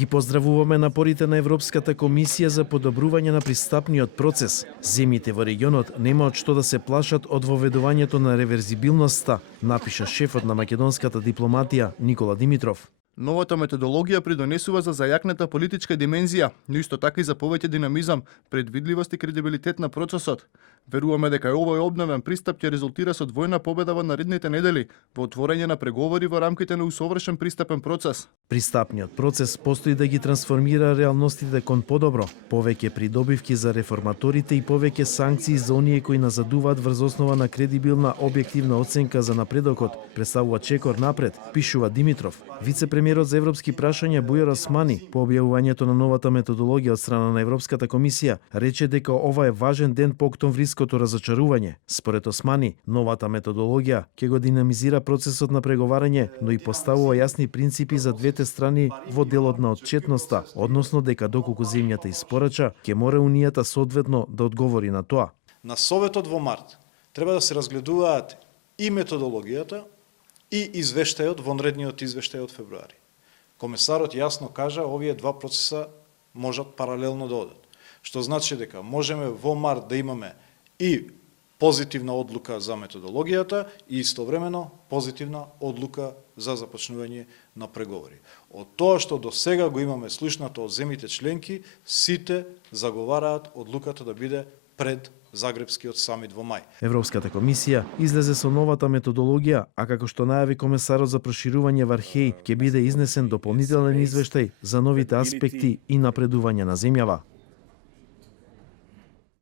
Ги поздравуваме напорите на Европската комисија за подобрување на пристапниот процес. Земјите во регионот немаат што да се плашат од воведувањето на реверзибилноста, напиша шефот на македонската дипломатија Никола Димитров. Новата методологија придонесува за зајакната политичка димензија, но исто така и за повеќе динамизам, предвидливост и кредибилитет на процесот. Веруваме дека овој обновен пристап ќе резултира со двојна победа во наредните недели, во отворање на преговори во рамките на усовршен пристапен процес. Пристапниот процес постои да ги трансформира реалностите кон подобро, повеќе придобивки за реформаторите и повеќе санкции за оние кои назадуваат врз основа на кредибилна објективна оценка за напредокот, представува чекор напред, пишува Димитров. Вице-премиерот за европски прашања Бујар Османи, по објавувањето на новата методологија од страна на Европската комисија, рече дека ова е важен ден по октомвриското разочарување. Според Османи, новата методологија ќе го динамизира процесот на преговарање, но и поставува јасни принципи за двете страни во делот на отчетноста, односно дека доколку земјата испорача, ќе мора Унијата соодветно да одговори на тоа. На Советот во март треба да се разгледуваат и методологијата, и извештајот, вонредниот извештај од февруари. Комесарот јасно кажа, овие два процеса можат паралелно да одат. Што значи дека можеме во март да имаме и позитивна одлука за методологијата и истовремено позитивна одлука за започнување на преговори. Од тоа што до сега го имаме слушнато од земјите членки, сите заговараат одлуката да биде пред Загребскиот самит во мај. Европската комисија излезе со новата методологија, а како што најави комесарот за проширување Вархеј, ќе биде изнесен дополнителен извештај за новите аспекти и напредување на земјава.